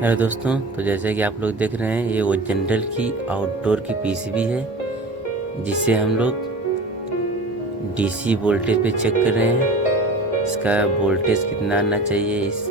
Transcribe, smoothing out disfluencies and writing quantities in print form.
Hello दोस्तों, तो जैसे कि आप लोग देख रहे हैं, ये वो जनरल की आउटडोर की पीसीबी है जिसे हम लोग डीसी वोल्टेज पे चेक कर रहे हैं। इसका वोल्टेज कितना आना चाहिए, इस